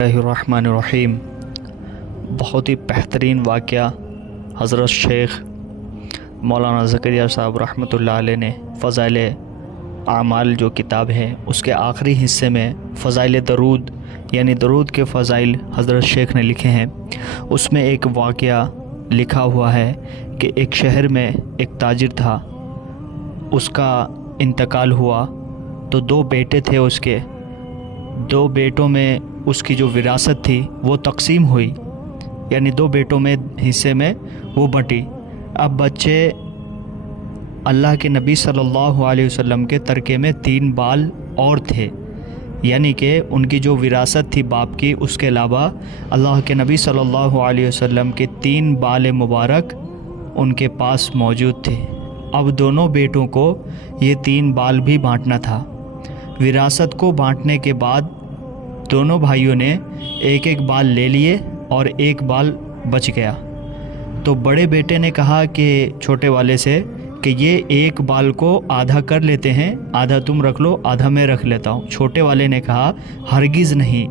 الرحمن بہت ہی بہترین واقعہ حضرت شیخ مولانا زکریا صاحب رحمۃ اللہ علیہ نے فضائل اعمال جو کتاب ہے اس کے آخری حصے میں فضائل درود یعنی درود کے فضائل حضرت شیخ نے لکھے ہیں۔ اس میں ایک واقعہ لکھا ہوا ہے کہ ایک شہر میں ایک تاجر تھا، اس کا انتقال ہوا تو دو بیٹے تھے، اس کے دو بیٹوں میں اس کی جو وراثت تھی وہ تقسیم ہوئی، یعنی دو بیٹوں میں حصے میں وہ بٹی۔ اب بچے اللہ کے نبی صلی اللہ علیہ وسلم کے ترکے میں 3 بال اور تھے، یعنی کہ ان کی جو وراثت تھی باپ کی، اس کے علاوہ اللہ کے نبی صلی اللہ علیہ وسلم کے 3 بال مبارک ان کے پاس موجود تھے۔ اب دونوں بیٹوں کو یہ 3 بال بھی بانٹنا تھا۔ وراثت کو بانٹنے کے بعد دونوں بھائیوں نے ایک ایک بال لے لیے اور ایک بال بچ گیا۔ تو بڑے بیٹے نے کہا کہ چھوٹے والے سے کہ یہ ایک بال کو آدھا کر لیتے ہیں، آدھا تم رکھ لو، آدھا میں رکھ لیتا ہوں۔ چھوٹے والے نے کہا ہرگز نہیں،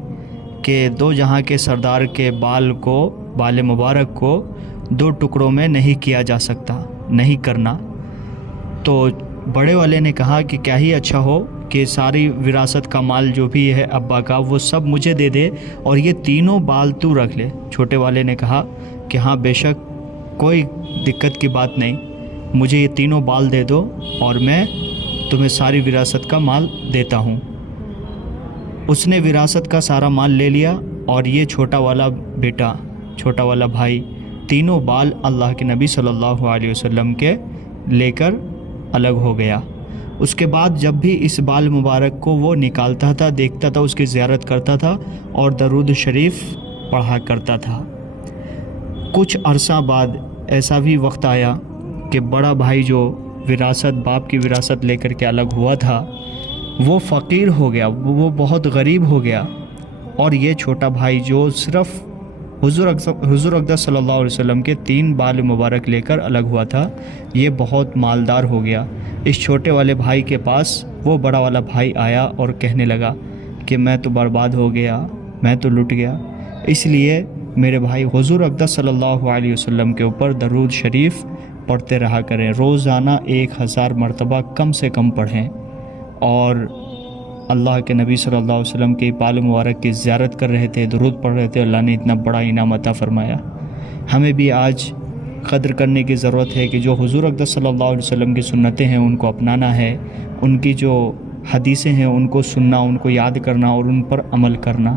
کہ دو جہاں کے سردار کے بال مبارک کو 2 ٹکڑوں میں نہیں کیا جا سکتا، نہیں کرنا۔ تو بڑے والے نے کہا کہ کیا ہی اچھا ہو کہ ساری وراثت کا مال جو بھی ہے ابا کا وہ سب مجھے دے دے اور یہ تینوں بال تو رکھ لے۔ چھوٹے والے نے کہا کہ ہاں بے شک، کوئی دقت کی بات نہیں، مجھے یہ تینوں بال دے دو اور میں تمہیں ساری وراثت کا مال دیتا ہوں۔ اس نے وراثت کا سارا مال لے لیا اور یہ چھوٹا والا بیٹا، چھوٹا والا بھائی، تینوں بال اللہ کے نبی صلی اللہ علیہ وسلم کے لے کر الگ ہو گیا۔ اس کے بعد جب بھی اس بال مبارک کو وہ نکالتا تھا، دیکھتا تھا، اس کی زیارت کرتا تھا اور درود شریف پڑھا کرتا تھا۔ کچھ عرصہ بعد ایسا بھی وقت آیا کہ بڑا بھائی جو باپ کی وراثت لے کر کے الگ ہوا تھا وہ فقیر ہو گیا، وہ بہت غریب ہو گیا، اور یہ چھوٹا بھائی جو صرف حضور اقدس صلی اللہ علیہ وسلم کے 3 بال مبارک لے کر الگ ہوا تھا، یہ بہت مالدار ہو گیا۔ اس چھوٹے والے بھائی کے پاس وہ بڑا والا بھائی آیا اور کہنے لگا کہ میں تو برباد ہو گیا، میں تو لٹ گیا، اس لیے میرے بھائی حضور اقدس صلی اللہ علیہ وسلم کے اوپر درود شریف پڑھتے رہا کریں، روزانہ 1000 مرتبہ کم سے کم پڑھیں، اور اللہ کے نبی صلی اللہ علیہ وسلم کے بال مبارک کی زیارت کر رہے تھے، درود پڑھ رہے تھے۔ اللہ نے اتنا بڑا انعام عطا فرمایا۔ ہمیں بھی آج قدر کرنے کی ضرورت ہے کہ جو حضور اقدس صلی اللہ علیہ وسلم کی سنتیں ہیں ان کو اپنانا ہے، ان کی جو حدیثیں ہیں ان کو سننا، ان کو یاد کرنا اور ان پر عمل کرنا۔